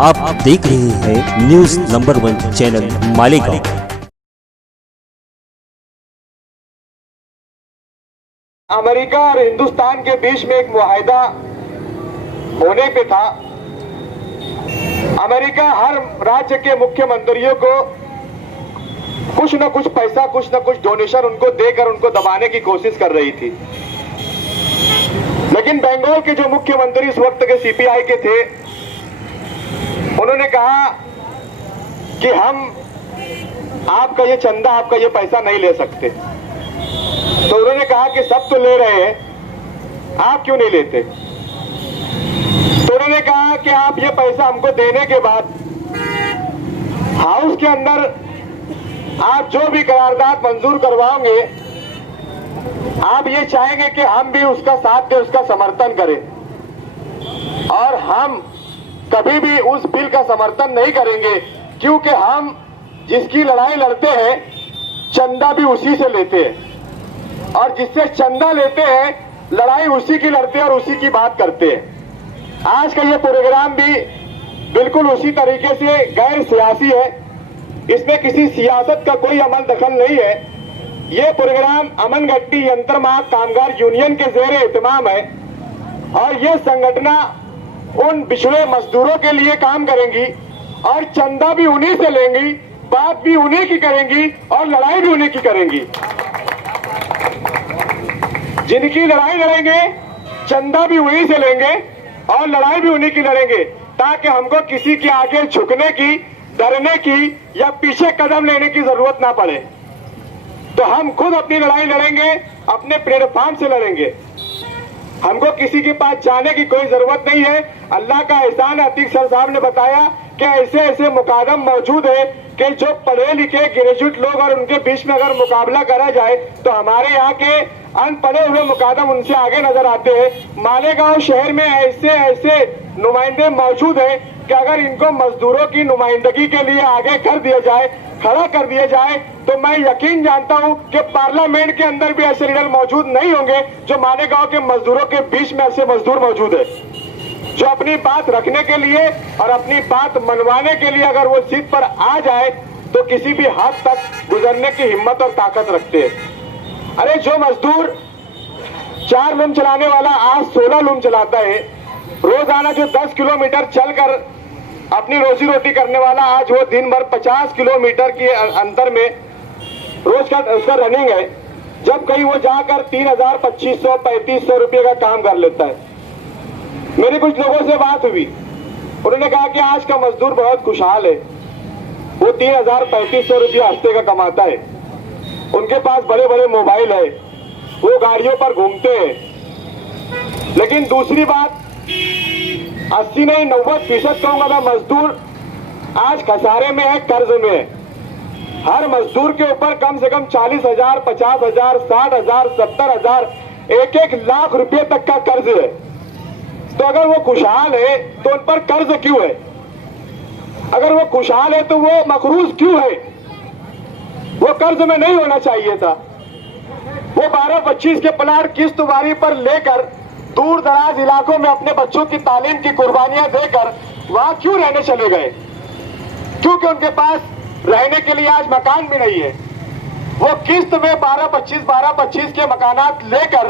आप देख रहे हैं news number 1 channel Malegaon. America और हिंदुस्तान के बीच में एक मुआहदा होने पे था। अमेरिका हर राज्य के मुख्यमंत्रियों को कुछ न कुछ पैसा, कुछ न कुछ डोनेशन उनको देकर उनको दबाने की कोशिश कर रही थी। लेकिन बंगाल के जो मुख्यमंत्री इस वक्त के सीपीआई के थे, उन्होंने कहा कि हम आपका ये चंदा, आपका ये पैसा नहीं ले सकते। तो उन्होंने कहा कि सब तो ले रहे हैं, आप क्यों नहीं लेते? तो उन्होंने कहा कि आप ये पैसा हमको देने के बाद हाउस के अंदर आप जो भी करारदाद मंजूर करवाओगे, आप ये चाहेंगे कि हम भी उसका साथ दें, उसका समर्थन करें, और हम कभी भी उस बिल का समर्थन नहीं करेंगे, क्योंकि हम जिसकी लड़ाई लड़ते हैं चंदा भी उसी से लेते हैं, और जिससे चंदा लेते हैं लड़ाई उसी की लड़ते हैं और उसी की बात करते हैं। आज का ये प्रोग्राम भी बिल्कुल उसी तरीके से गैर सियासी है, इसमें किसी सियासत का कोई अमल दखल नहीं है। ये प्रोग्राम अमन गट्टी यंत्र माग कामगार यूनियन के जेर एहतमाम है, और ये संगठना उन पिछड़े मजदूरों के लिए काम करेंगी, और चंदा भी उन्हीं से लेंगी, बात भी उन्हीं की करेंगी, और लड़ाई भी उन्हीं की करेंगी। जिनकी लड़ाई लड़ेंगे चंदा भी उन्हीं से लेंगे और लड़ाई भी उन्हीं की लड़ेंगे, ताकि हमको किसी के आगे झुकने की, डरने की या पीछे कदम लेने की जरूरत ना पड़े। तो हम खुद अपनी लड़ाई लड़ेंगे, अपने प्लेटफॉर्म से लड़ेंगे। हमको किसी के पास जाने की कोई जरूरत नहीं है। अल्लाह का एहसान है, अतीक सर साहब ने बताया कि ऐसे ऐसे मुकादम मौजूद है कि जो पढ़े लिखे ग्रेजुएट लोग और उनके बीच में अगर मुकाबला करा जाए तो हमारे यहाँ के अनपढ़े हुए मुकादम उनसे आगे नजर आते हैं। मालेगांव शहर में ऐसे ऐसे नुमाइंदे मौजूद हैं कि अगर इनको मजदूरों की नुमाइंदगी के लिए आगे कर दिया जाए, खड़ा कर दिया जाए, तो मैं यकीन जानता हूं कि पार्लियामेंट के अंदर भी ऐसे लीडर मौजूद नहीं होंगे जो मालेगांव के मजदूरों के बीच में ऐसे मजदूर मौजूद है, जो अपनी बात रखने के लिए और अपनी बात मनवाने के लिए अगर वो सीट पर आ जाए तो किसी भी हद तक गुजरने की हिम्मत और ताकत रखते हैं। अरे जो मजदूर 4 लूम चलाने वाला आज 16 लूम चलाता है, रोजाना जो 10 किलोमीटर चलकर अपनी रोजी रोटी करने वाला आज वो दिन भर 50 किलोमीटर के अंतर में रोज का उसका रनिंग है, जब कहीं वो जाकर 3000, 2500, 3500 रुपये का काम कर लेता है। मेरी कुछ लोगों से बात हुई, उन्होंने कहा कि आज का मजदूर बहुत खुशहाल है, वो 3000, 3500 रुपये हफ्ते का कमाता है, उनके पास बड़े बड़े मोबाइल है, वो गाड़ियों पर घूमते हैं। लेकिन दूसरी बात, 80 नहीं 90% कहूंगा मैं, मजदूर आज खसारे में है, कर्ज में है। हर मजदूर के ऊपर कम से कम 40,000, 50,000, 60,000, 70,000, 1-1 लाख रुपए तक का कर्ज है। तो अगर वो खुशहाल है तो उन पर कर्ज क्यों है? अगर वो खुशहाल है तो वो मकरूज क्यों है? वो कर्ज में नहीं होना चाहिए था। वो 12-25 के प्लाट किस्त वारी पर लेकर दूर दराज इलाकों में अपने बच्चों की तालीम की कुर्बानियां देकर वहां क्यों रहने चले गए? क्योंकि उनके पास रहने के लिए आज मकान भी नहीं है। वो किस्त में 12-25 के मकानात लेकर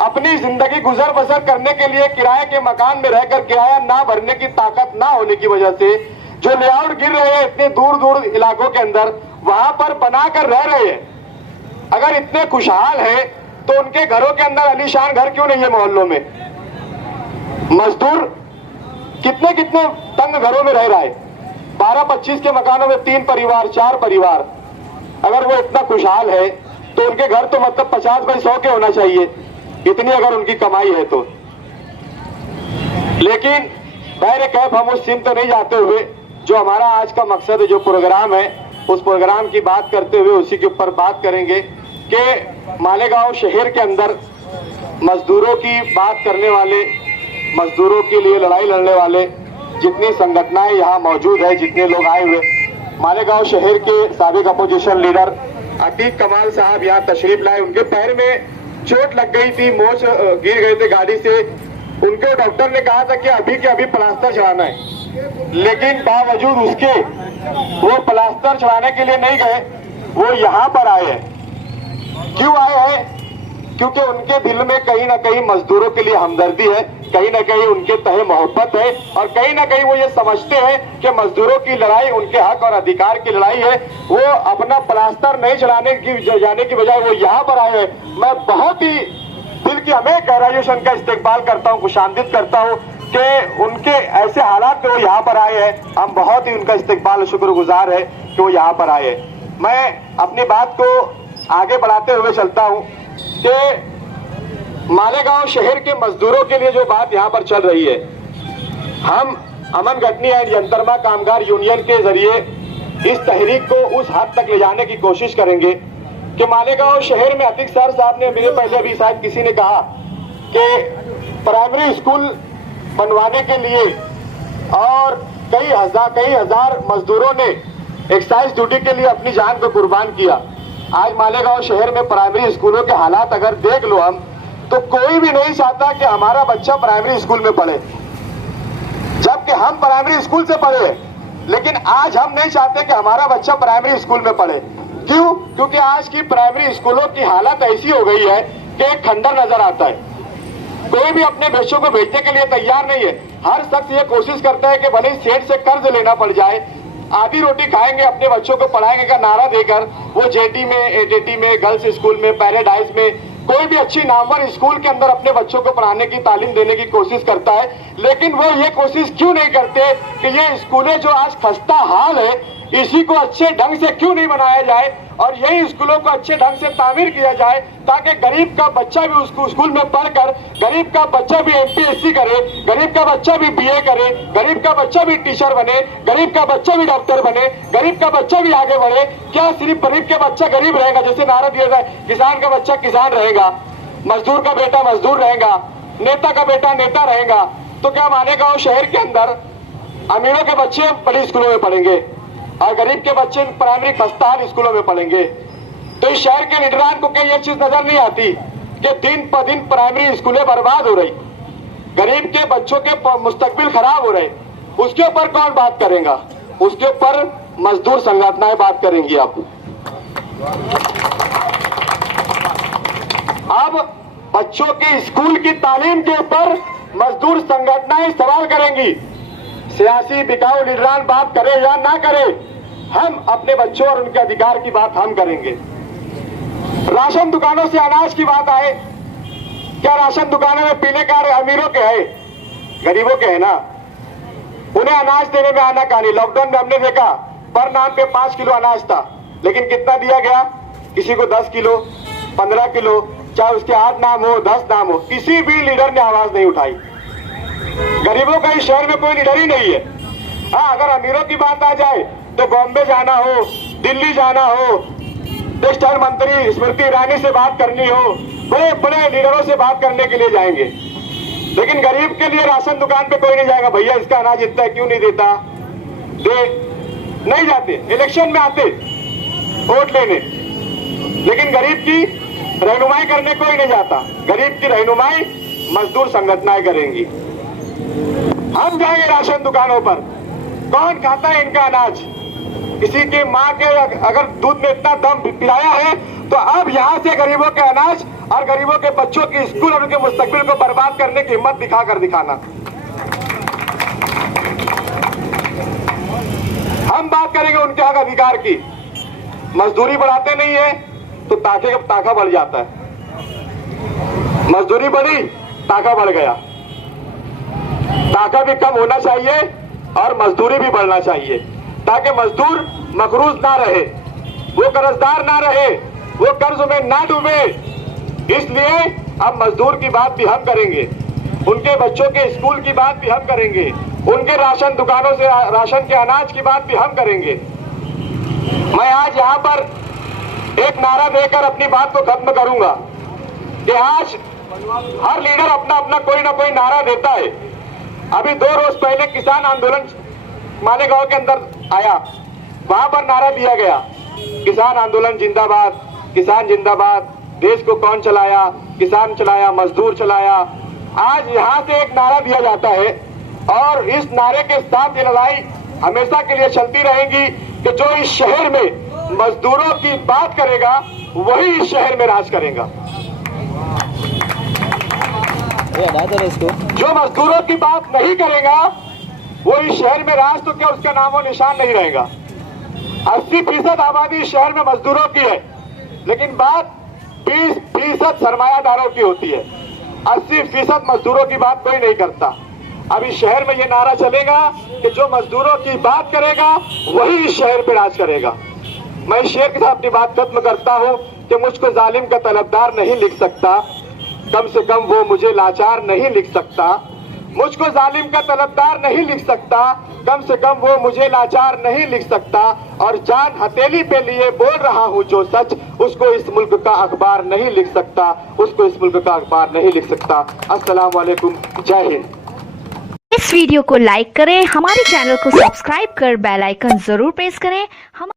अपनी जिंदगी गुजर बसर करने के लिए किराए के मकान में रहकर किराया ना भरने की ताकत ना होने की वजह से जो लेआउट गिर रहे हैं इतने दूर दूर इलाकों के अंदर, वहां पर बनाकर रह रहे हैं। अगर इतने खुशहाल है तो उनके घरों के अंदर आलीशान घर क्यों नहीं है मोहल्लों में? मजदूर कितने कितने तंग घरों में रह रहा है, 12-25 के मकानों में 3 परिवार, 4 परिवार। अगर वो इतना खुशहाल है तो उनके घर तो मतलब 50/100 के होना चाहिए, इतनी अगर उनकी कमाई है तो। लेकिन बहरे कैफ हम उस सिम तो नहीं जाते हुए, जो हमारा आज का मकसद है, जो प्रोग्राम है, उस प्रोग्राम की बात करते हुए उसी के ऊपर बात करेंगे कि मालेगांव शहर के अंदर मजदूरों की बात करने वाले, मजदूरों के लिए लड़ाई लड़ने वाले जितनी संगठनाएं यहाँ मौजूद है, जितने लोग आए हुए, मालेगांव शहर के साबिक अपोजिशन लीडर अतीक कमाल साहब यहाँ तशरीफ लाए। उनके पैर में चोट लग गई थी, मोच गिर गए थे गाड़ी से, उनके डॉक्टर ने कहा था कि अभी के अभी प्लास्टर चढ़ाना है। लेकिन बावजूद उसके वो प्लास्टर चढ़ाने के लिए नहीं गए, वो यहाँ पर आए हैं। क्यों आए हैं? क्योंकि उनके दिल में कहीं ना कहीं मजदूरों के लिए हमदर्दी है, कहीं ना कहीं उनके तहे मोहब्बत है, और कहीं ना कहीं वो ये समझते हैं कि मजदूरों की लड़ाई उनके हक और अधिकार की लड़ाई है। वो अपना प्लास्टर नहीं चढ़ाने की जाने की बजाय वो यहाँ पर आए हैं। मैं बहुत ही दिल की हमें गहराइयों से उनका इस्तेकबाल करता हूँ, खुशामदीद करता हूँ कि उनके ऐसे हालात में वो यहाँ पर आए हैं। हम बहुत ही उनका इस्तेकबाल और शुक्रगुजार है कि वो यहाँ पर आए हैं। मैं अपनी बात को आगे बढ़ाते हुए चलता हूँ कि मालेगांव शहर के मजदूरों के लिए जो बात यहाँ पर चल रही है, हम अमन गठनी एंड जनतरमा कामगार यूनियन के जरिए इस तहरीक को उस हद तक ले जाने की कोशिश करेंगे कि मालेगांव शहर में अतीक सर साहब ने मेरे पहले भी शायद किसी ने कहा कि प्राइमरी स्कूल बनवाने के लिए और कई हजार मजदूरों ने एक्साइज ड्यूटी के लिए अपनी जान को कुर्बान किया। आज मालेगांव शहर में प्राइमरी स्कूलों के हालात अगर देख लो हम, तो कोई भी नहीं चाहता कि हमारा बच्चा प्राइमरी स्कूल में पढ़े, जबकि हम प्राइमरी स्कूल से पढ़े। लेकिन आज हम नहीं चाहते कि हमारा बच्चा प्राइमरी स्कूल में पढ़े। क्यों? क्योंकि आज की प्राइमरी स्कूलों की हालत ऐसी हो गई है कि एक खंडर नजर आता है। कोई भी अपने बच्चों को भेजने के लिए तैयार नहीं है। हर शख्स ये कोशिश करता है कि भले ही सेठ से कर्ज लेना पड़ जाए, आधी रोटी खाएंगे, अपने बच्चों को पढ़ाएंगे का नारा देकर वो जेटी में, एटीटी में, गर्ल्स स्कूल में, पैराडाइज में, कोई भी अच्छी नामवर स्कूल के अंदर अपने बच्चों को पढ़ाने की तालीम देने की कोशिश करता है। लेकिन वो ये कोशिश क्यों नहीं करते कि ये स्कूलें जो आज खस्ता हाल है, इसी को अच्छे ढंग से क्यों नहीं बनाया जाए और यही स्कूलों को अच्छे ढंग से तामीर किया जाए, ताकि गरीब का बच्चा भी उस स्कूल में पढ़कर, गरीब का बच्चा भी एमपीएससी करे, गरीब का बच्चा भी बीए करे, गरीब का बच्चा भी टीचर बने, गरीब का बच्चा भी डॉक्टर बने, गरीब का बच्चा भी आगे बढ़े। क्या सिर्फ गरीब का बच्चा गरीब रहेगा? जैसे नारा दिया जाए, किसान का बच्चा किसान रहेगा, मजदूर का बेटा मजदूर रहेगा, नेता का बेटा नेता रहेगा। तो क्या मालेगांव शहर के अंदर अमीरों के बच्चे बड़ी स्कूलों में पढ़ेंगे और गरीब के बच्चे प्राइमरी खस्ताहाल स्कूलों में पढ़ेंगे? तो इस शहर के लीडरान को क्या यह चीज नजर नहीं आती कि दिन पर दिन प्राइमरी स्कूलें बर्बाद हो रही, गरीब के बच्चों के मुस्तकबिल खराब हो रहे? उसके ऊपर कौन बात करेगा? उसके ऊपर मजदूर संगठनाएं बात करेंगी। अब बच्चों के स्कूल की तालीम के ऊपर मजदूर संगठनाएं सवाल करेंगी। सियासी बिकाऊ लीडरान बात करे या ना करे, हम अपने बच्चों और उनके अधिकार की बात हम करेंगे। राशन दुकानों से अनाज की बात आए, क्या राशन दुकानों में पीने का अमीरों के है? गरीबों के है ना। उन्हें अनाज देने में आना कहानी। लॉकडाउन में हमने देखा पर नाम पे 5 किलो अनाज था, लेकिन कितना दिया गया? किसी को 10 किलो, 15 किलो, चाहे उसके 8 नाम हो, 10 नाम हो, किसी भी लीडर ने आवाज नहीं उठाई। गरीबों का इस शहर में कोई लीडर ही नहीं है। हाँ, अगर अमीरों की बात आ जाए तो बॉम्बे जाना हो, दिल्ली जाना हो, टेक्सटाइल मंत्री स्मृति ईरानी से बात करनी हो, बड़े बड़े लीडरों से बात करने के लिए जाएंगे। लेकिन गरीब के लिए राशन दुकान पे कोई नहीं जाएगा। भैया इसका अनाज इतना क्यों नहीं देता? दे नहीं जाते, इलेक्शन में आते वोट लेने, लेकिन गरीब की रहनुमाई करने कोई नहीं जाता। गरीब की रहनुमाई मजदूर संगठनाएं करेंगी। हम जाएंगे राशन दुकानों पर, कौन खाता है इनका अनाज? किसी की माँ के अगर दूध में इतना दम पिलाया है, तो अब यहाँ से गरीबों के अनाज और गरीबों के बच्चों की स्कूल और उनके मुस्तकबिल को बर्बाद करने की हिम्मत दिखाकर दिखाना। हम बात करेंगे उनके हक अधिकार की। मजदूरी बढ़ाते नहीं है तो ताका बढ़ जाता है। मजदूरी बढ़ी, ताका बढ़ गया। ताका भी कम होना चाहिए और मजदूरी भी बढ़ना चाहिए, ताकि मजदूर मकरूज ना रहे, वो कर्जदार ना रहे, वो कर्ज में ना डूबे। इसलिए अब मजदूर की बात भी हम करेंगे, उनके बच्चों के स्कूल की बात भी हम करेंगे, उनके राशन दुकानों से राशन के अनाज की बात भी हम करेंगे। मैं आज यहाँ पर एक नारा देकर अपनी बात को खत्म करूंगा कि आज हर लीडर अपना अपना कोई ना कोई नारा देता है। अभी 2 रोज पहले किसान आंदोलन मालेगांव के अंदर आया, वहां पर नारा दिया गया, किसान आंदोलन जिंदाबाद, किसान जिंदाबाद, देश को कौन चलाया? किसान चलाया, मजदूर चलाया। आज यहां से एक नारा दिया जाता है और इस नारे के साथ ये लड़ाई हमेशा के लिए चलती रहेगी कि जो इस शहर में मजदूरों की बात करेगा वही इस शहर में राज करेगा। जो मजदूरों की बात नहीं करेगा वो इस शहर में राज तो क्या उसका नामो निशान नहीं रहेगा। 80% आबादी इस शहर में मजदूरों की है, लेकिन बात 20% सरमायादारों की होती है। 80% मजदूरों की बात कोई नहीं करता। अब इस शहर में ये नारा चलेगा कि जो मजदूरों की बात करेगा वही इस शहर पे राज करेगा। मैं इस शेर के साथ अपनी बात खत्म करता हूँ कि मुझको जालिम का तलबदार नहीं लिख सकता, कम से कम वो मुझे लाचार नहीं लिख सकता। मुझको जालिम का तलबदार नहीं लिख सकता, कम से कम वो मुझे लाचार नहीं लिख सकता। और जान हथेली पे लिए बोल रहा हूँ जो सच, उसको इस मुल्क का अखबार नहीं लिख सकता, उसको इस मुल्क का अखबार नहीं लिख सकता। अस्सलाम वालेकुम, जय हिंद। इस वीडियो को लाइक करें, हमारे चैनल को सब्सक्राइब कर बेल आइकन जरूर प्रेस करें। हम